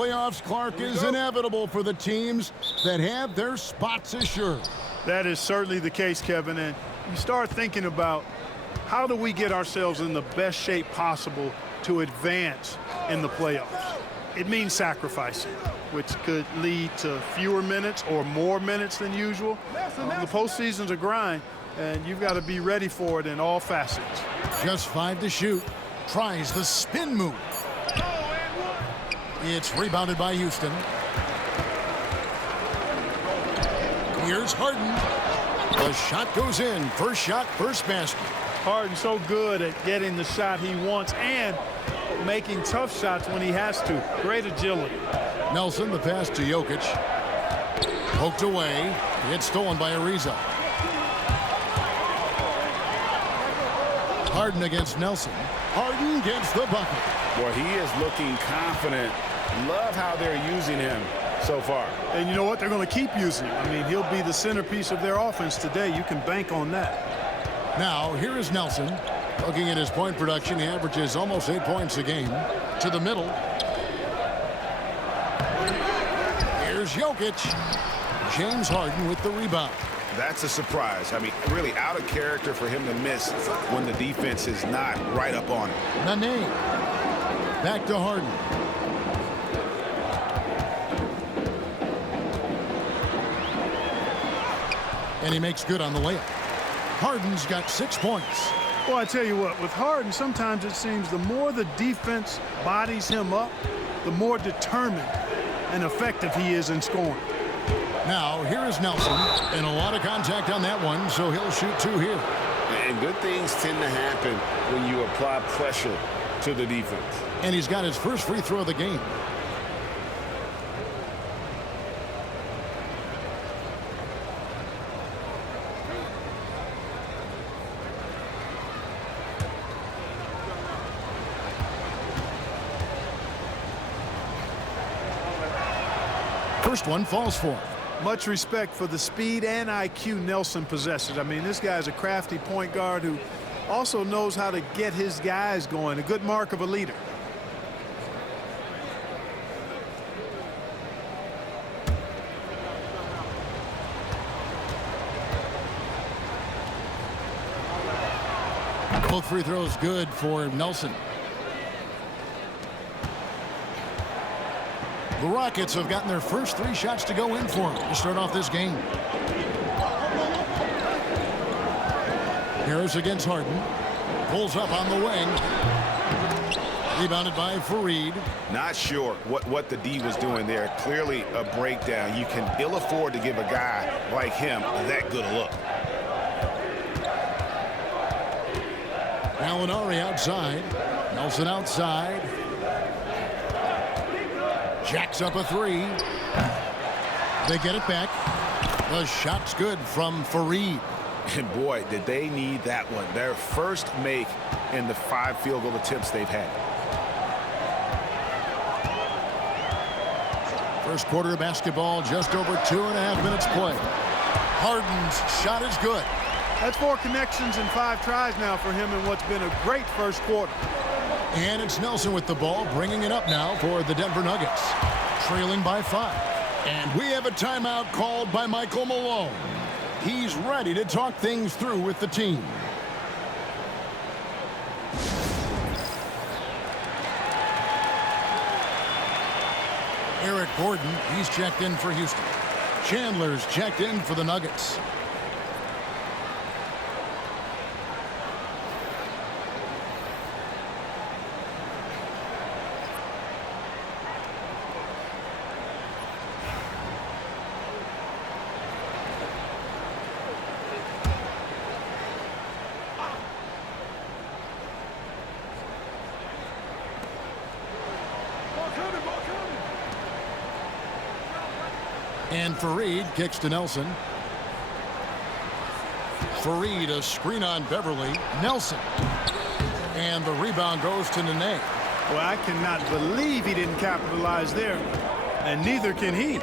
playoffs, Clark, is inevitable for the teams that have their spots assured. That is certainly the case, Kevin. And you start thinking about how do we get ourselves in the best shape possible to advance in the playoffs. It means sacrificing, which could lead to fewer minutes or more minutes than usual. The postseason's a grind, and you've got to be ready for it in all facets. Just 5 to shoot. Tries the spin move. It's rebounded by Houston. Here's Harden. The shot goes in. First shot, first basket. Harden so good at getting the shot he wants and making tough shots when he has to. Great agility. Nelson, the pass to Jokic. Poked away. It's stolen by Ariza. Harden against Nelson. Harden gets the bucket. Boy, he is looking confident. Love how they're using him so far. And you know what? They're going to keep using him. I mean, he'll be the centerpiece of their offense today. You can bank on that. Now, here is Nelson. Looking at his point production, he averages almost 8 points a game. To the middle. Here's Jokic. James Harden with the rebound. That's a surprise. I mean, really out of character for him to miss when the defense is not right up on him. Nene. Back to Harden. And he makes good on the layup. Harden's got 6 points. Well, I tell you what, with Harden, sometimes it seems the more the defense bodies him up, the more determined and effective he is in scoring. Now, here is Nelson, and a lot of contact on that one, so he'll shoot 2 here. And good things tend to happen when you apply pressure to the defense. And he's got his first free throw of the game. First one falls for him. Much respect for the speed and IQ Nelson possesses. I mean, this guy's a crafty point guard who also knows how to get his guys going. A good mark of a leader. Both free throws good for Nelson. The Rockets have gotten their first 3 shots to go in for them to start off this game. Harris against Harden. Pulls up on the wing. Rebounded by Fareed. Not sure what the D was doing there. Clearly a breakdown. You can ill afford to give a guy like him that good a look. Gallinari outside. Nelson outside. Jacks up a 3. They get it back. The shot's good from Fareed. And boy, did they need that one. Their first make in the 5 field goal attempts they've had. First quarter of basketball, just over 2.5 minutes play. Harden's shot is good. That's 4 connections and 5 tries now for him in what's been a great first quarter. And it's Nelson with the ball, bringing it up now for the Denver Nuggets. Trailing by 5. And we have a timeout called by Michael Malone. He's ready to talk things through with the team. Eric Gordon, he's checked in for Houston. Chandler's checked in for the Nuggets. And Fareed kicks to Nelson. Fareed, a screen on Beverly. Nelson. And the rebound goes to Nene. Well, I cannot believe he didn't capitalize there. And neither can he.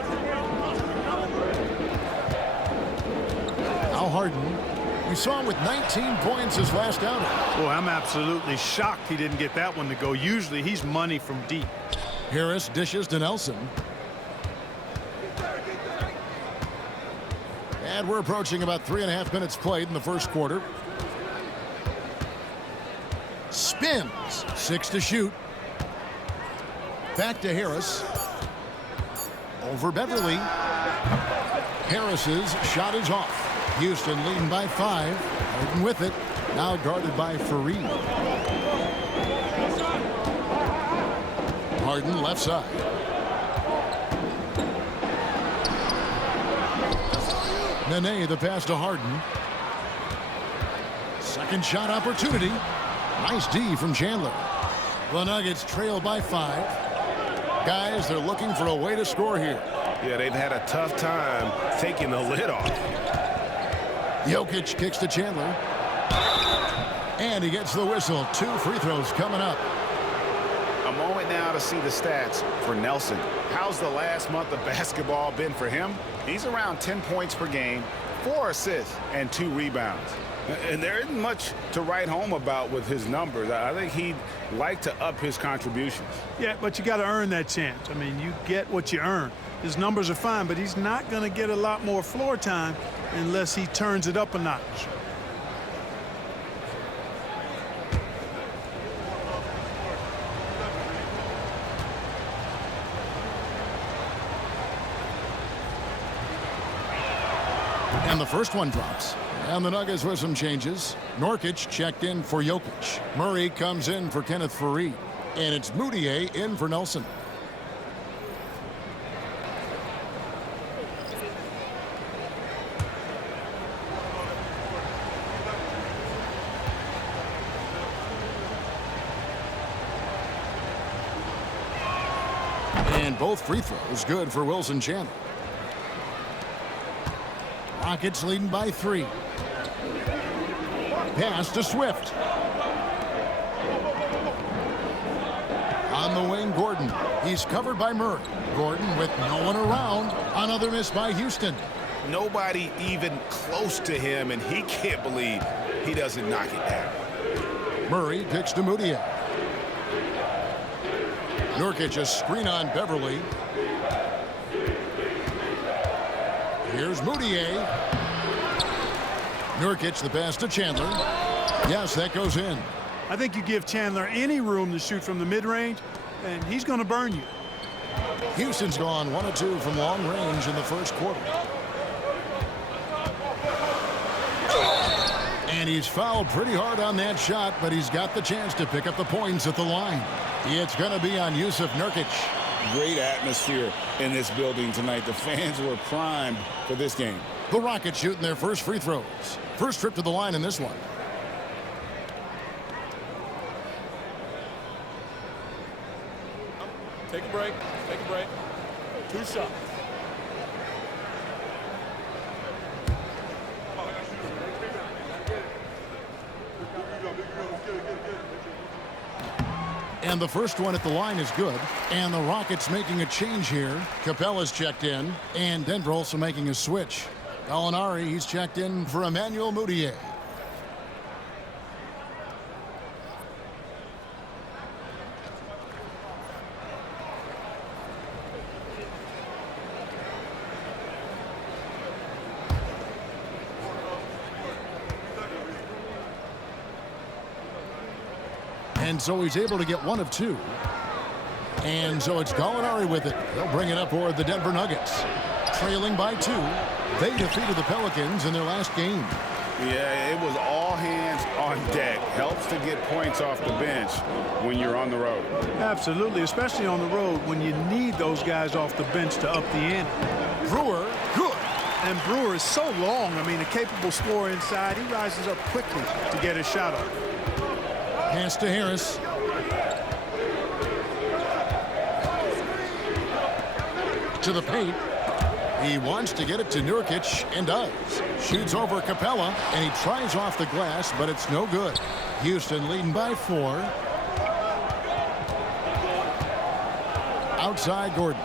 Al Harden. We saw him with 19 points his last outing. Boy, I'm absolutely shocked he didn't get that one to go. Usually he's money from deep. Harris dishes to Nelson. And we're approaching about 3.5 minutes played in the first quarter. Spins. 6 to shoot. Back to Harris. Over Beverly. Harris's shot is off. Houston leading by 5. Harden with it. Now guarded by Fareed. Harden left side. Nene the pass to Harden. Second shot opportunity. Nice D from Chandler. The Nuggets trail by 5. Guys, they're looking for a way to score here. Yeah, they've had a tough time taking the lid off. Jokic kicks to Chandler. And he gets the whistle. 2 free throws coming up. A moment now to see the stats for Nelson. How's the last month of basketball been for him? He's around 10 points per game, 4 assists, and 2 rebounds. And there isn't much to write home about with his numbers. I think he'd like to up his contributions. Yeah, but you got to earn that chance. I mean, you get what you earn. His numbers are fine, but he's not going to get a lot more floor time unless he turns it up a notch. And the first one drops. And the Nuggets with some changes. Nurkic checked in for Jokic. Murray comes in for Kenneth Fareed. And it's Mudiay in for Nelson. And both free throws good for Wilson Chandler. Rockets leading by 3. Pass to Swift. On the wing, Gordon. He's covered by Murray. Gordon with no one around. Another miss by Houston. Nobody even close to him, and he can't believe he doesn't knock it down. Murray picks to Mudiay. Nurkic a screen on Beverly. Here's Mudiay. Nurkic the pass to Chandler. Yes, that goes in. I think you give Chandler any room to shoot from the mid-range, and he's going to burn you. Houston's gone 1 of 2 from long range in the first quarter. And he's fouled pretty hard on that shot, but he's got the chance to pick up the points at the line. It's going to be on Jusuf Nurkic. Great atmosphere in this building tonight. The fans were primed for this game. The Rockets shooting their first free throws. First trip to the line in this one. Take a break. Take a break. 2 shots. And the first one at the line is good. And the Rockets making a change here. Capella's checked in. And Denver also making a switch. Gallinari, he's checked in for Emmanuel Mudiay. And so he's able to get 1 of 2. And so it's Gallinari with it. They'll bring it up for the Denver Nuggets. Trailing by 2. They defeated the Pelicans in their last game. Yeah, it was all hands on deck. Helps to get points off the bench when you're on the road. Absolutely, especially on the road when you need those guys off the bench to up the ante. Brewer, good. And Brewer is so long. I mean, a capable scorer inside. He rises up quickly to get his shot off. Pass to Harris. To the paint. He wants to get it to Nurkic and does. Shoots over Capella, and he tries off the glass, but it's no good. Houston leading by 4. Outside Gordon.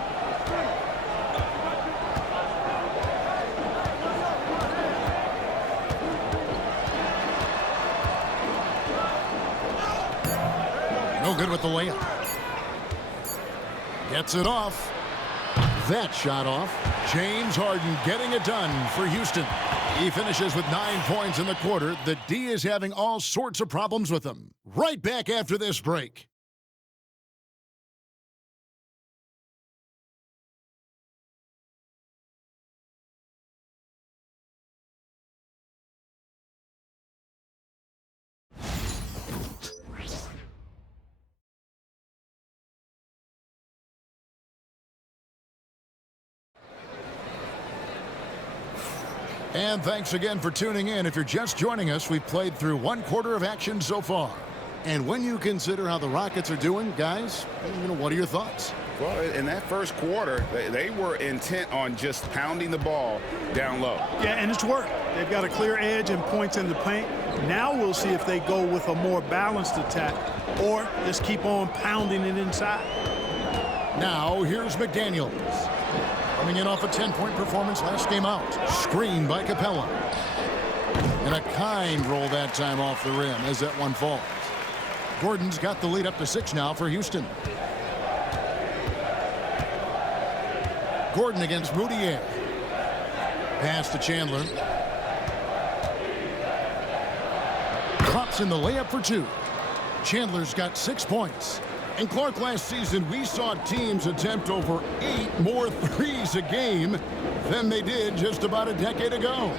No good with the layup. Gets it off. That shot off. James Harden getting it done for Houston. He finishes with 9 points in the quarter. The D is having all sorts of problems with him. Right back after this break. And thanks again for tuning in. If you're just joining us, we've played through 1 quarter of action so far. And when you consider how the Rockets are doing, guys, what are your thoughts? Well, in that first quarter, they were intent on just pounding the ball down low. Yeah, and it's worked. They've got a clear edge and points in the paint. Now we'll see if they go with a more balanced attack or just keep on pounding it inside. Now, here's McDaniels. Coming in off a 10-point performance last game out. Screen by Capella. And a kind roll that time off the rim as that one falls. Gordon's got the lead up to 6 now for Houston. Gordon against Moutier. Pass to Chandler. Drops in the layup for 2. Chandler's got 6 points. And Clark, last season, we saw teams attempt over 8 more threes a game than they did just about a decade ago.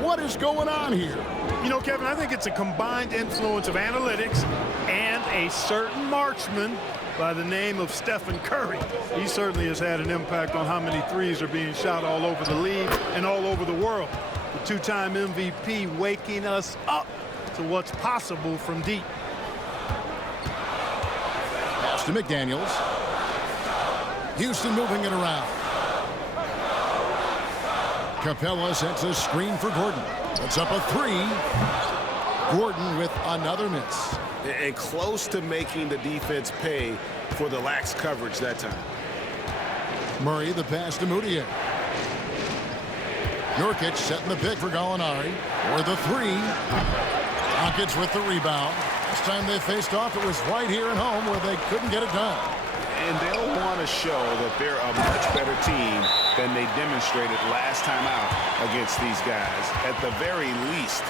What is going on here? You know, Kevin, I think it's a combined influence of analytics and a certain marksman by the name of Stephen Curry. He certainly has had an impact on how many threes are being shot all over the league and all over the world. The 2-time MVP waking us up to what's possible from deep. To McDaniels. Houston moving it around. Capella sets a screen for Gordon. Puts up a 3. Gordon with another miss. And close to making the defense pay for the lax coverage that time. Murray the pass to Moutier. Nurkic setting the pick for Gallinari. For the 3. Rockets with the rebound. Last time they faced off, it was right here at home where they couldn't get it done. And they'll want to show that they're a much better team than they demonstrated last time out against these guys. At the very least,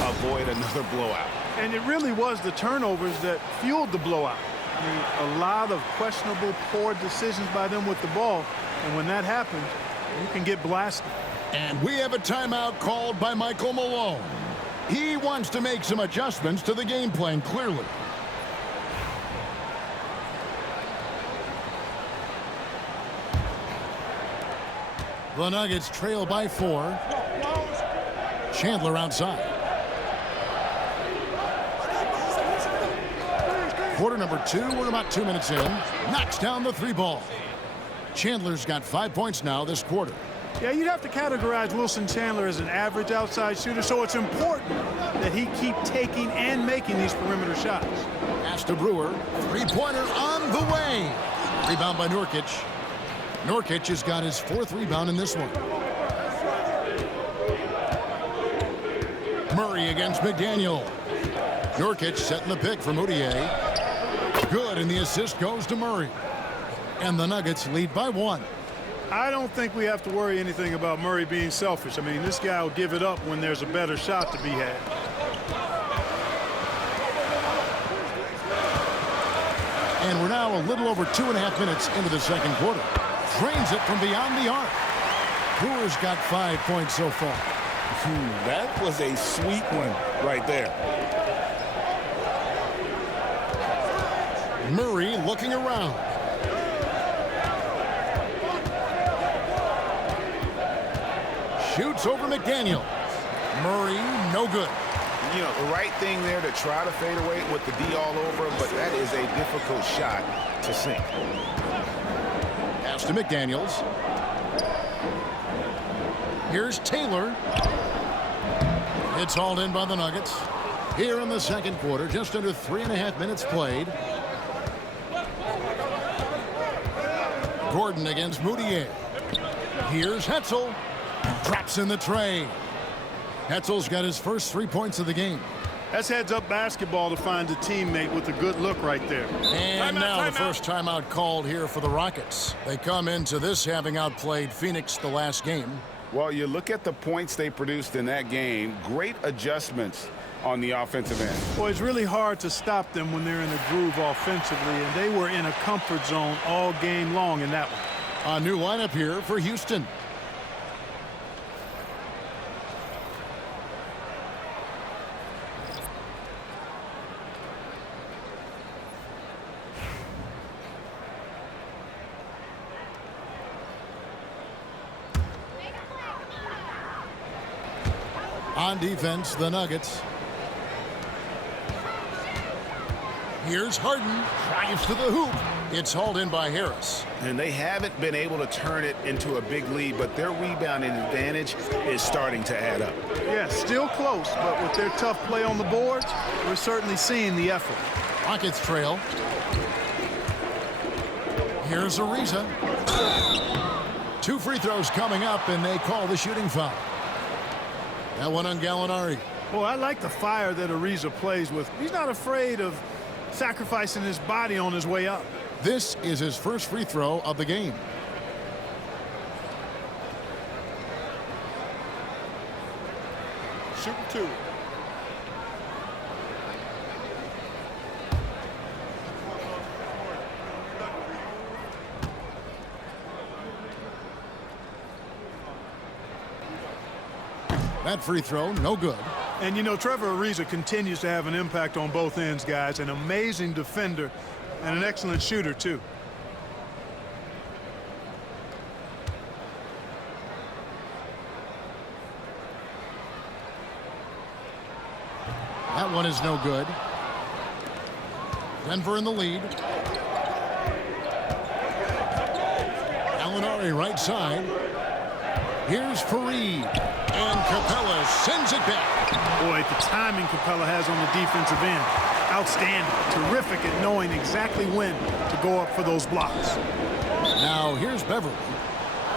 avoid another blowout. And it really was the turnovers that fueled the blowout. I mean, a lot of questionable, poor decisions by them with the ball. And when that happens, you can get blasted. And we have a timeout called by Michael Malone. He wants to make some adjustments to the game plan, clearly. The Nuggets trail by 4. Chandler outside. Quarter number 2, we're about 2 minutes in. Knocks down the 3 ball. Chandler's got 5 points now this quarter. Yeah, you'd have to categorize Wilson Chandler as an average outside shooter, so it's important that he keep taking and making these perimeter shots. Pass to Brewer. 3-pointer on the way. Rebound by Nurkic. Nurkic has got his 4th rebound in this one. Murray against McDaniel. Nurkic setting the pick for Moutier. Good, and the assist goes to Murray. And the Nuggets lead by 1. I don't think we have to worry anything about Murray being selfish. I mean, this guy will give it up when there's a better shot to be had. And we're now a little over 2.5 minutes into the second quarter. Drains it from beyond the arc. Brewer's got 5 points so far. That was a sweet one right there. Murray looking around. Shoots over McDaniel. Murray, no good. You know, the right thing there to try to fade away with the D all over, but that is a difficult shot to sink. Pass to McDaniels. Here's Taylor. It's hauled in by the Nuggets. Here in the second quarter, just under 3.5 minutes played. Gordon against Moutier. Here's Hetzel. Drops in the tray. Hetzel's got his first 3 points of the game. That's heads-up basketball to find a teammate with a good look right there. And now the first timeout called here for the Rockets. They come into this having outplayed Phoenix the last game. Well, you look at the points they produced in that game. Great adjustments on the offensive end. Boy, it's really hard to stop them when they're in a groove offensively, and they were in a comfort zone all game long in that one. A new lineup here for Houston. On defense, the Nuggets. Here's Harden, drives to the hoop. It's hauled in by Harris. And they haven't been able to turn it into a big lead, but their rebounding advantage is starting to add up. Yeah, still close, but with their tough play on the boards, we're certainly seeing the effort. Rockets trail. Here's Ariza. 2 free throws coming up, and they call the shooting foul. That one on Gallinari. Boy, I like the fire that Ariza plays with. He's not afraid of sacrificing his body on his way up. This is his first free throw of the game. Shooting 2. That free throw, no good. And, you know, Trevor Ariza continues to have an impact on both ends, guys. An amazing defender and an excellent shooter, too. That one is no good. Denver in the lead. Gallinari right side. Here's Fareed. And Capella sends it back. Boy, the timing Capella has on the defensive end. Outstanding. Terrific at knowing exactly when to go up for those blocks. Now here's Beverly.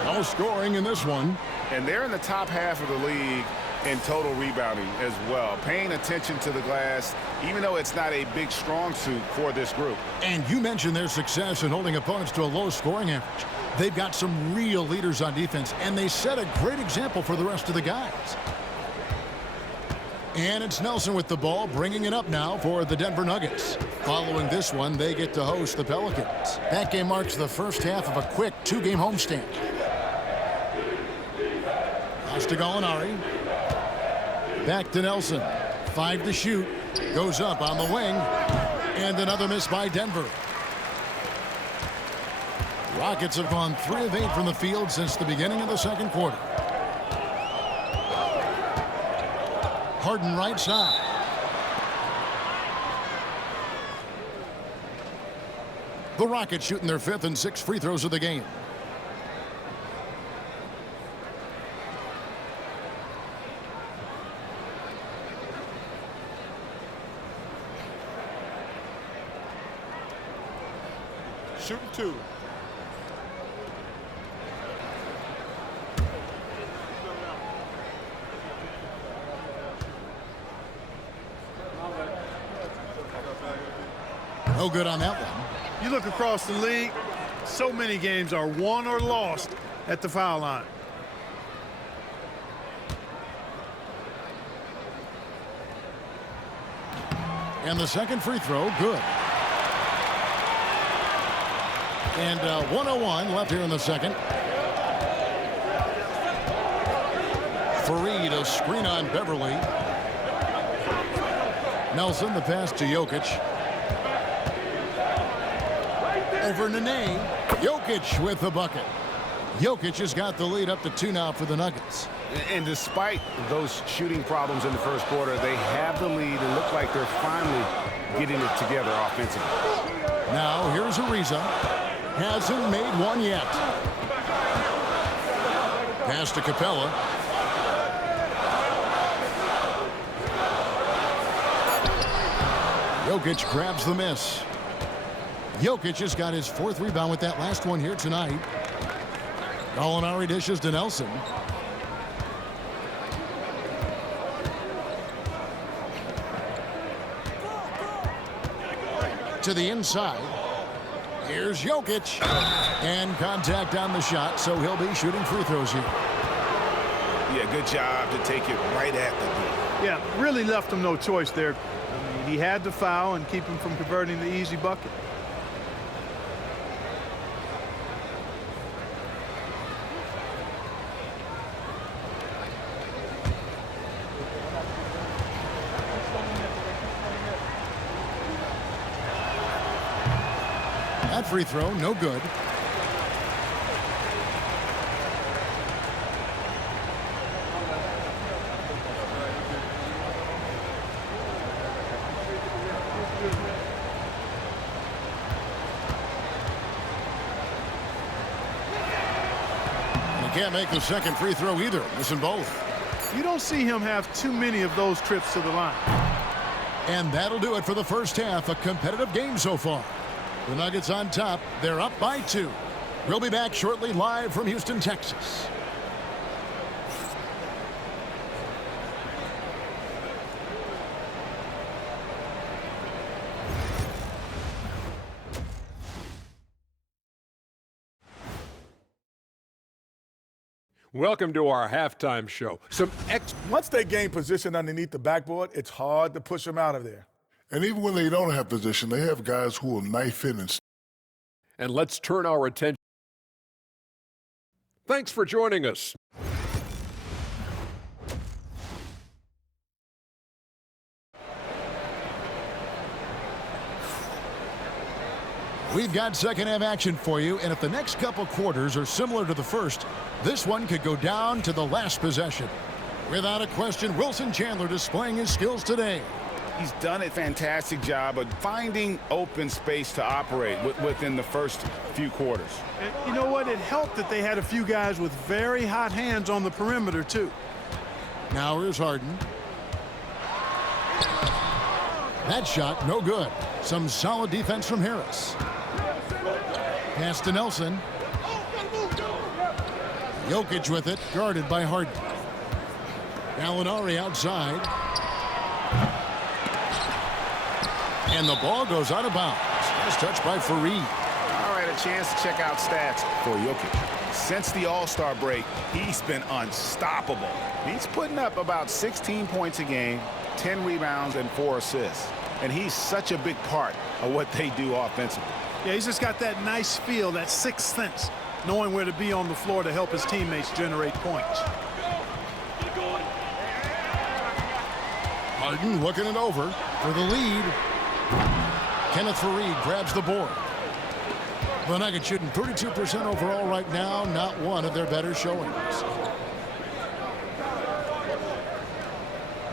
No scoring in this one. And they're in the top half of the league in total rebounding as well. Paying attention to the glass, even though it's not a big strong suit for this group. And you mentioned their success in holding opponents to a low scoring average. They've got some real leaders on defense, and they set a great example for the rest of the guys. And it's Nelson with the ball, bringing it up now for the Denver Nuggets. Following this one, they get to host the Pelicans. That game marks the first half of a quick 2-game homestand. Pass to Gallinari. Back to Nelson. 5 to shoot. Goes up on the wing. And another miss by Denver. Rockets have gone 3 of 8 from the field since the beginning of the second quarter. Harden right side. The Rockets shooting their 5th and 6th free throws of the game. Shooting 2. No good on that one. You look across the league, so many games are won or lost at the foul line. And the second free throw, good. And 1:01 left here in the second. Fareed, a screen on Beverly. Nelson, the pass to Jokic. Over Nene. Jokic with the bucket. Jokic has got the lead up to 2 now for the Nuggets. And despite those shooting problems in the first quarter, they have the lead and look like they're finally getting it together offensively. Now here's Ariza. Hasn't made one yet. Pass to Capella. Jokic grabs the miss. Jokic has got his 4th rebound with that last one here tonight. Gallinari dishes to Nelson. to the inside. Here's Jokic. And contact on the shot, so he'll be shooting free throws here. Yeah, good job to take it right at the D. Yeah, really left him no choice there. I mean, he had to foul and keep him from converting the easy bucket. That free throw, no good. And he can't make the second free throw either. Missing both. You don't see him have too many of those trips to the line. And that'll do it for the first half. A competitive game so far. The Nuggets on top. They're up by 2. We'll be back shortly live from Houston, Texas. Welcome to our halftime show. Once they gain position underneath the backboard, it's hard to push them out of there. And even when they don't have position, they have guys who will knife in And let's turn our attention. Thanks for joining us. We've got second half action for you, and if the next couple quarters are similar to the first, this one could go down to the last possession. Without a question, Wilson Chandler displaying his skills today. He's done a fantastic job of finding open space to operate within the first few quarters. And you know what? It helped that they had a few guys with very hot hands on the perimeter, too. Now here's Harden. That shot, no good. Some solid defense from Harris. Pass to Nelson. Jokic with it, guarded by Harden. Gallinari outside. And the ball goes out of bounds. Nice touch by Fareed. All right, a chance to check out stats for Jokic. Since the All-Star break, he's been unstoppable. He's putting up about 16 points a game, 10 rebounds, and 4 assists. And he's such a big part of what they do offensively. Yeah, he's just got that nice feel, that sixth sense, knowing where to be on the floor to help his teammates generate points. Harden looking it over for the lead. Kenneth Fareed grabs the board. The Nuggets shooting 32% overall right now, not one of their better showings.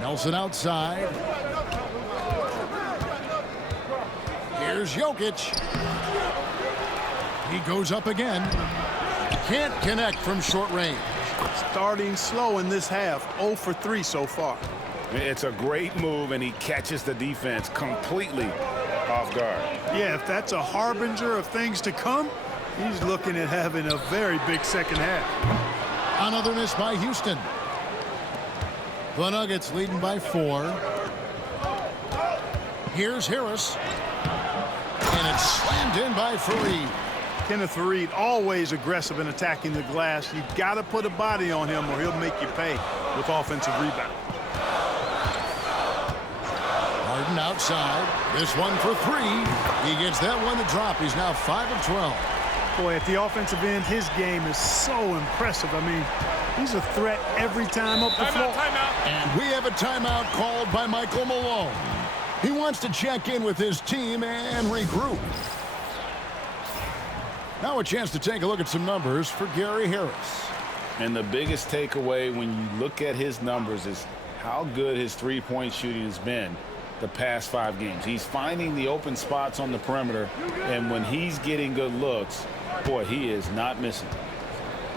Nelson outside. Here's Jokic. He goes up again. Can't connect from short range. Starting slow in this half, 0 for 3 so far. It's a great move, and he catches the defense completely off guard. Yeah, if that's a harbinger of things to come, he's looking at having a very big second half. Another miss by Houston. The Nuggets leading by 4. Here's Harris. And it's slammed in by Fareed. Kenneth Fareed always aggressive in attacking the glass. You've got to put a body on him or he'll make you pay with offensive rebound. Harden outside. This one for 3. He gets that one to drop. He's now 5 of 12. Boy, at the offensive end, his game is so impressive. I mean, he's a threat every time up the floor. And we have a timeout called by Michael Malone. He wants to check in with his team and regroup. Now a chance to take a look at some numbers for Gary Harris. And the biggest takeaway when you look at his numbers is how good his three-point shooting has been the past 5 games. He's finding the open spots on the perimeter, and when he's getting good looks, boy, he is not missing.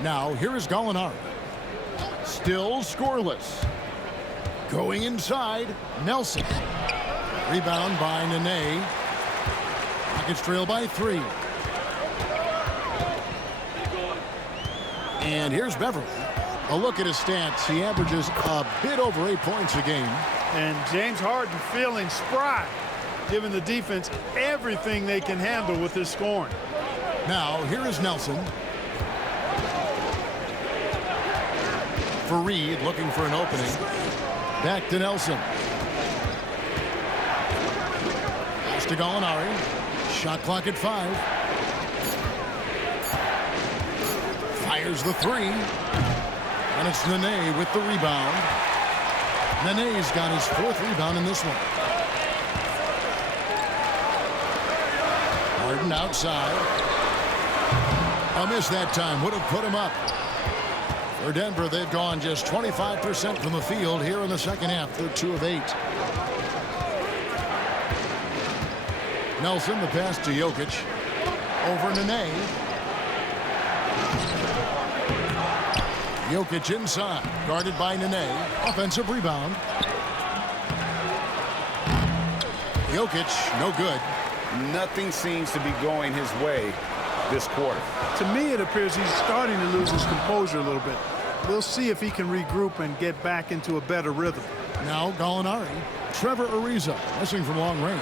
Now here is Gallinari. Still scoreless. Going inside, Nelson. Rebound by Nene. Nuggets trail by 3. And here's Beverly. A look at his stats. He averages a bit over 8 points a game. And James Harden feeling spry. giving the defense everything they can handle with this scoring. Now, here is Nelson. For Reed, looking for an opening. Back to Nelson. Pass to Gallinari. Shot clock at 5. Fires the 3. And it's Nene with the rebound. Nene's got his 4th rebound in this one. Harden outside. A miss that time. Would have put him up. For Denver, they've gone just 25% from the field here in the second half. They're 2 of 8. Nelson, the pass to Jokic. Over Nene. Jokic inside. Guarded by Nene. Offensive rebound. Jokic, no good. Nothing seems to be going his way this quarter. To me, it appears he's starting to lose his composure a little bit. We'll see if he can regroup and get back into a better rhythm. Now Gallinari. Trevor Ariza missing from long range.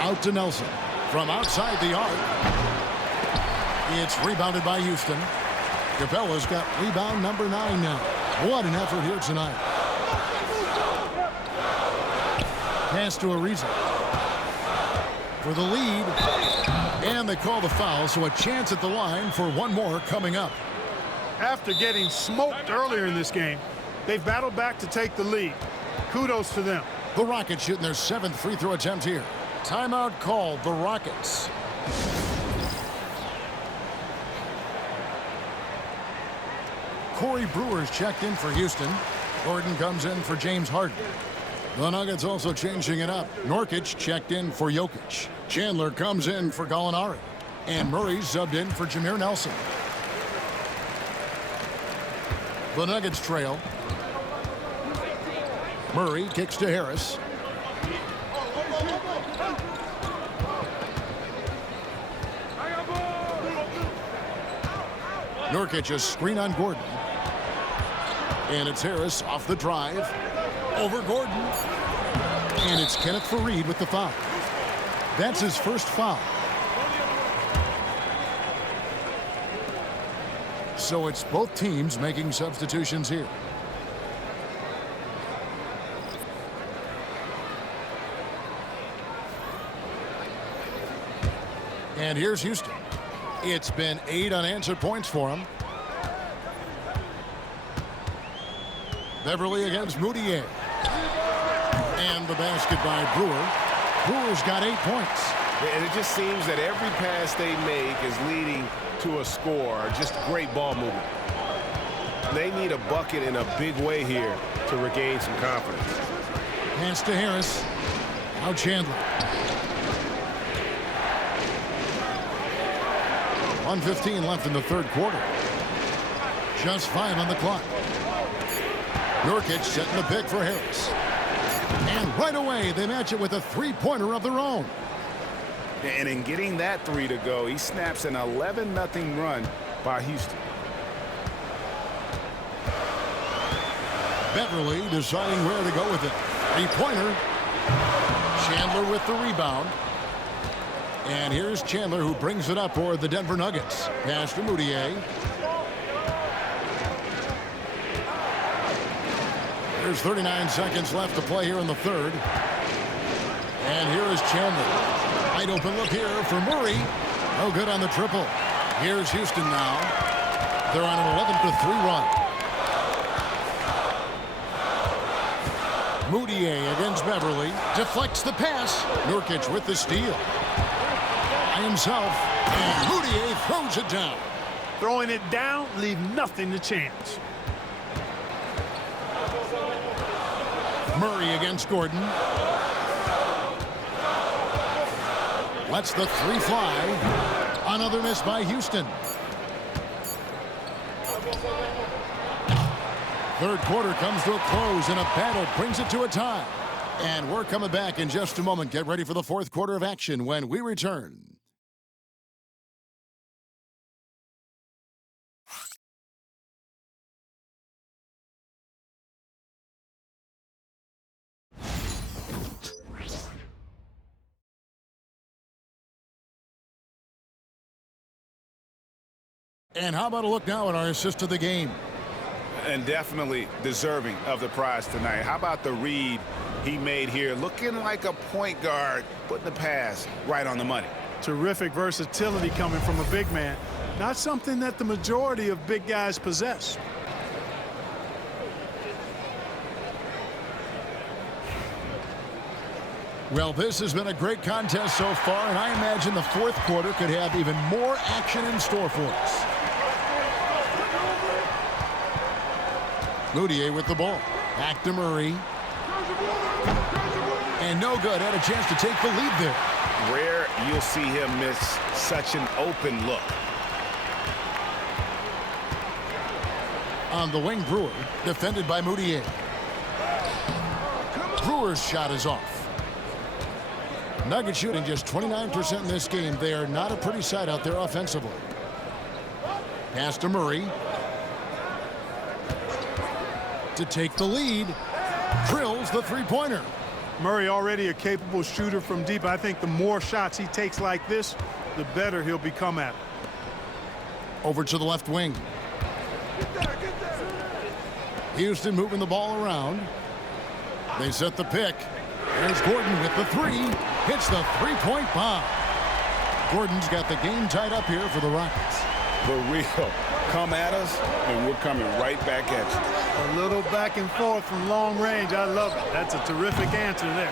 Out to Nelson. From outside the arc. It's rebounded by Houston. Capella's got rebound number 9 now. What an effort here tonight. Pass to Ariza. For the lead. And they call the foul, so a chance at the line for one more coming up. After getting smoked earlier in this game, they've battled back to take the lead. Kudos to them. The Rockets shooting their 7th free throw attempt here. Timeout called, the Rockets. Corey Brewer's checked in for Houston. Gordon comes in for James Harden. The Nuggets also changing it up. Nurkic checked in for Jokic. Chandler comes in for Gallinari. And Murray subbed in for Jameer Nelson. The Nuggets trail. Murray kicks to Harris. Nurkic a screen on Gordon. And it's Harris off the drive. Over Gordon. And it's Kenneth Faried with the foul. That's his first foul. So it's both teams making substitutions here. And here's Houston. It's been 8 unanswered points for him. Beverly against Moutier. And the basket by Brewer. Brewer's got 8 points. And it just seems that every pass they make is leading to a score. Just great ball movement. They need a bucket in a big way here to regain some confidence. Pass to Harris. Now Chandler. 1:15 left in the third quarter. Just 5 on the clock. Nurkic setting the pick for Harris. And right away, they match it with a three-pointer of their own. And in getting that 3 to go, he snaps an 11-0 run by Houston. Beverly deciding where to go with it. Three-pointer. Chandler with the rebound. And here's Chandler who brings it up for the Denver Nuggets. Pass to Moutier. There's 39 seconds left to play here in the third. And here is Chandler. Wide open look here for Murray. No good on the triple. Here's Houston now. They're on an 11-3 run. Moutier against Beverly. Deflects the pass. Nurkic with the steal. By himself. And Moutier throws it down. Throwing it down, leave nothing to chance. Murray against Gordon. Lets the 3 fly. Another miss by Houston. Third quarter comes to a close, and a battle brings it to a tie. And we're coming back in just a moment. Get ready for the fourth quarter of action when we return. And how about a look now at our assist of the game? And definitely deserving of the prize tonight. How about the read he made here? Looking like a point guard, putting the pass right on the money. Terrific versatility coming from a big man. Not something that the majority of big guys possess. Well, this has been a great contest so far, and I imagine the fourth quarter could have even more action in store for us. Mudiay with the ball. Back to Murray. And no good. Had a chance to take the lead there. Rare you'll see him miss such an open look. On the wing, Brewer, defended by Mudiay. Brewer's shot is off. Nuggets shooting just 29% in this game. They are not a pretty sight out there offensively. Pass to Murray. To take the lead. Drills the three-pointer. Murray already a capable shooter from deep. I think the more shots he takes like this, the better he'll become at it. Over to the left wing. Houston moving the ball around. They set the pick. There's Gordon with the three. Hits the three-point bomb. Gordon's got the game tied up here for the Rockets. For real. Come at us, and we're coming right back at you. A little back and forth from long range. I love it. That's a terrific answer there.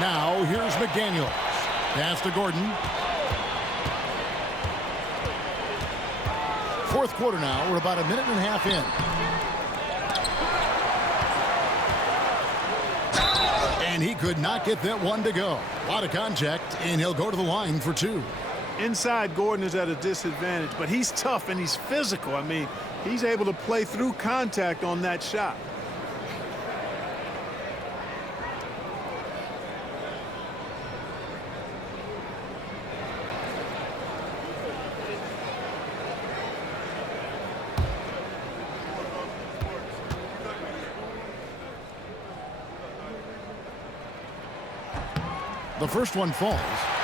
Now here's McDaniels. Pass to Gordon. Fourth quarter now. We're about a minute and a half in. And he could not get that one to go. A lot of contact, and he'll go to the line for two. Inside, Gordon is at a disadvantage, but he's tough and he's physical. I mean, he's able to play through contact on that shot. The first one falls.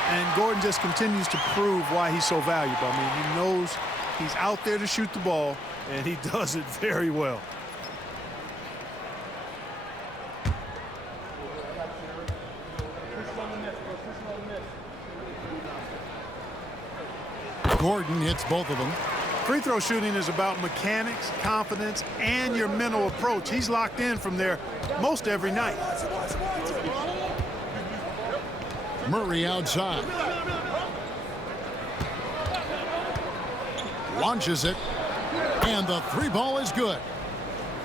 And Gordon just continues to prove why he's so valuable. I mean, he knows he's out there to shoot the ball, and he does it very well. Gordon hits both of them. Free throw shooting is about mechanics, confidence, and your mental approach. He's locked in from there most every night. Murray outside. Launches it. And the three ball is good.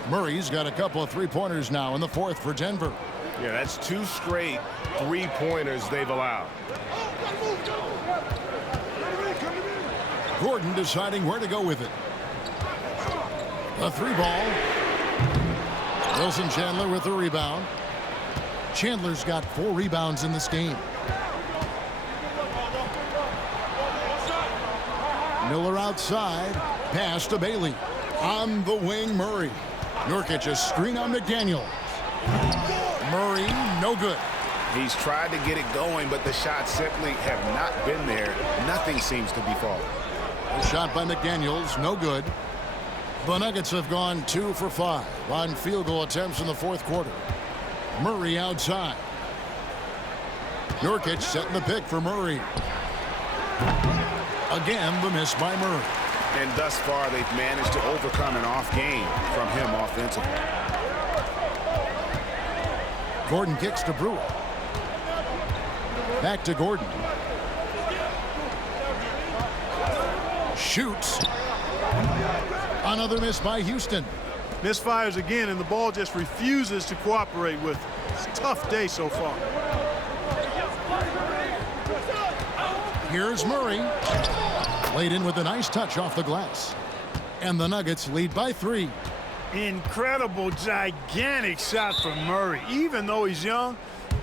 Murray's got a couple of three-pointers now in the fourth for Denver. Yeah, that's two straight three-pointers they've allowed. Gordon deciding where to go with it. A three ball. Wilson Chandler with the rebound. Chandler's got 4 rebounds in this game. Miller outside. Pass to Bailey. On the wing, Murray. Nurkic a screen on McDaniels. Murray, no good. He's tried to get it going, but the shots simply have not been there. Nothing seems to be falling. A shot by McDaniels, no good. The Nuggets have gone 2 for 5 on field goal attempts in the fourth quarter. Murray outside. Nurkic setting the pick for Murray. Again, the miss by Murray. And thus far, they've managed to overcome an off game from him offensively. Gordon kicks to Brewer. Back to Gordon. Shoots. Another miss by Houston. Misfires again, and the ball just refuses to cooperate with it. It's a tough day so far. Here's Murray. Laid in with a nice touch off the glass. And the Nuggets lead by 3. Incredible, gigantic shot from Murray. Even though he's young,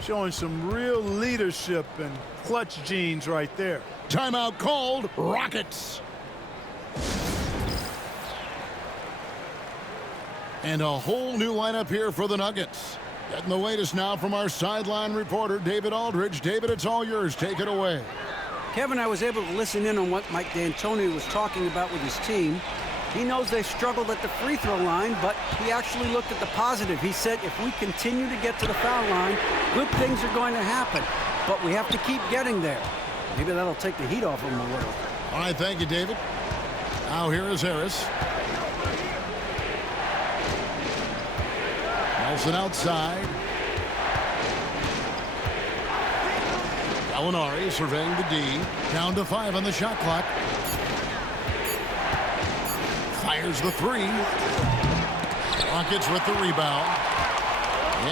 showing some real leadership and clutch genes right there. Timeout called. Rockets. And a whole new lineup here for the Nuggets. Getting the latest now from our sideline reporter, David Aldridge. David, it's all yours. Take it away. Kevin, I was able to listen in on what Mike D'Antoni was talking about with his team. He knows they struggled at the free throw line, but he actually looked at the positive. He said if we continue to get to the foul line, good things are going to happen, but we have to keep getting there. Maybe that'll take the heat off him a little. All right, thank you, David. Now here is Harris. Nelson outside. Gallinari surveying the D. Down to 5 on the shot clock. Fires the 3. Rockets with the rebound.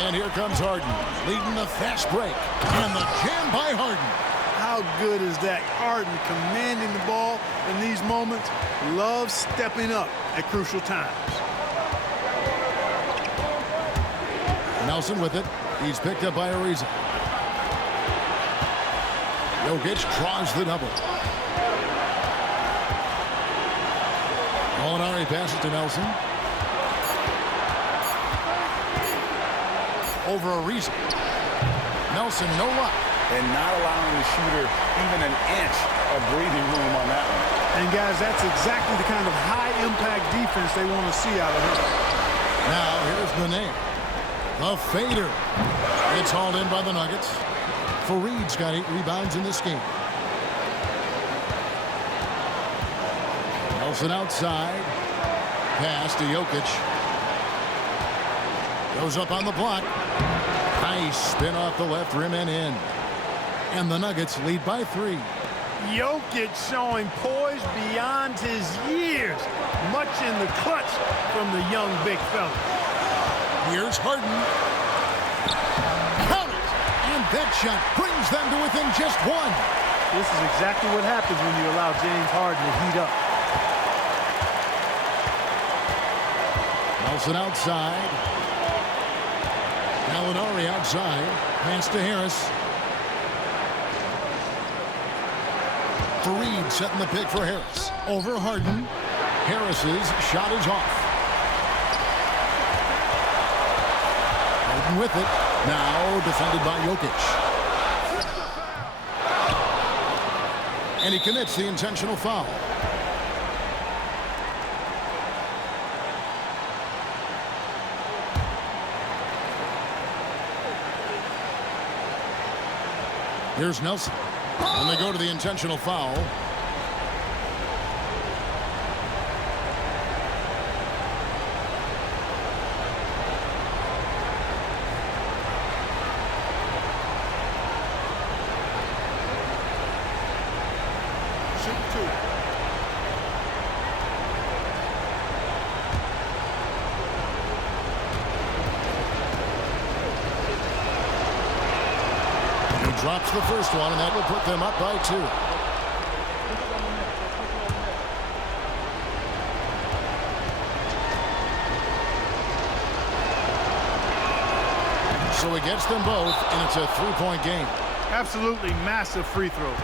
And here comes Harden, leading the fast break. And the jam by Harden. How good is that? Harden commanding the ball in these moments. Loves stepping up at crucial times. Nelson with it. He's picked up by Ariza. Jokic draws the double. Gallinari passes to Nelson. Over Ariza. Nelson, no luck. And not allowing the shooter even an inch of breathing room on that one. And guys, that's exactly the kind of high-impact defense they want to see out of him. Now here's the name. The fader. It's hauled in by the Nuggets. Fareed's got 8 rebounds in this game. Nelson outside. Pass to Jokic. Goes up on the block. Nice spin off the left rim and in. And the Nuggets lead by 3. Jokic showing poise beyond his years. Much in the clutch from the young big fella. Here's Harden. Count it! And that shot brings them to within just 1. This is exactly what happens when you allow James Harden to heat up. Nelson outside. Gallinari outside. Pass to Harris. Fareed setting the pick for Harris. Over Harden. Harris's shot is off. Harden with it. Now defended by Jokic. And he commits the intentional foul. Here's Nelson. And they go to the intentional foul. Shoot 2. Drops the first one, and that will put them up by 2. So he gets them both, and it's a 3-point game. Absolutely massive free throws.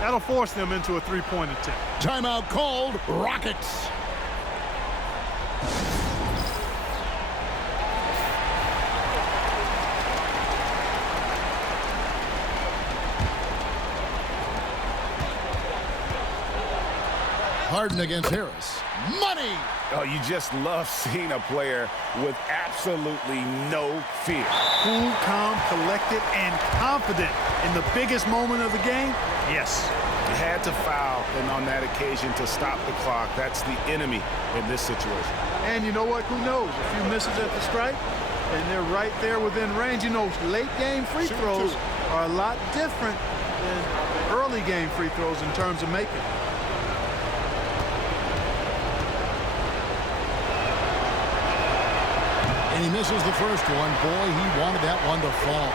That'll force them into a 3-point attempt. Timeout called. Rockets. Harden against Harris. Money! Oh, you just love seeing a player with absolutely no fear. Cool, calm, collected, and confident in the biggest moment of the game. Yes. You had to foul, and on that occasion to stop the clock. That's the enemy in this situation. And you know what? Who knows? A few misses at the stripe, and they're right there within range. You know, late game free throws are a lot different than early game free throws in terms of making. And he misses the first one. Boy, he wanted that one to fall.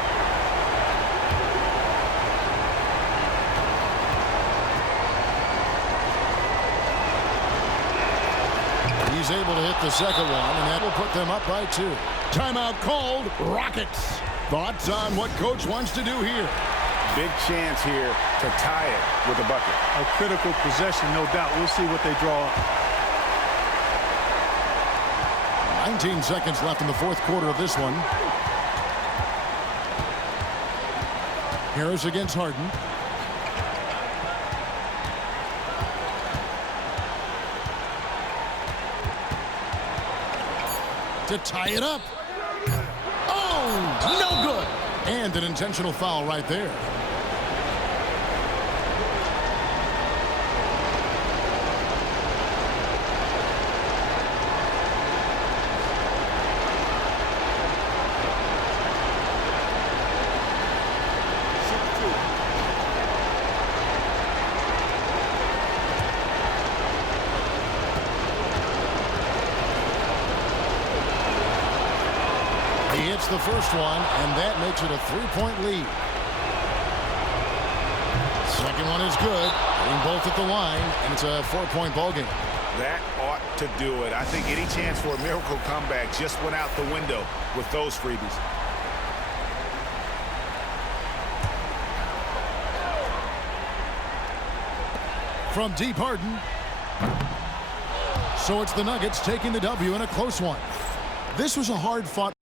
He's able to hit the second one, and that will put them up by 2. Timeout called. Rockets. Thoughts on what Coach wants to do here? Big chance here to tie it with a bucket. A critical possession, no doubt. We'll see what they draw up. 19 seconds left in the fourth quarter of this one. Harris against Harden. to tie it up. Oh, no good. And an intentional foul right there. He hits the first one, and that makes it a 3-point lead. Second one is good. Hitting both at the line, and it's a 4-point ball game. That ought to do it. I think any chance for a miracle comeback just went out the window with those freebies. From deep, Harden. So it's the Nuggets taking the W in a close one. This was a hard-fought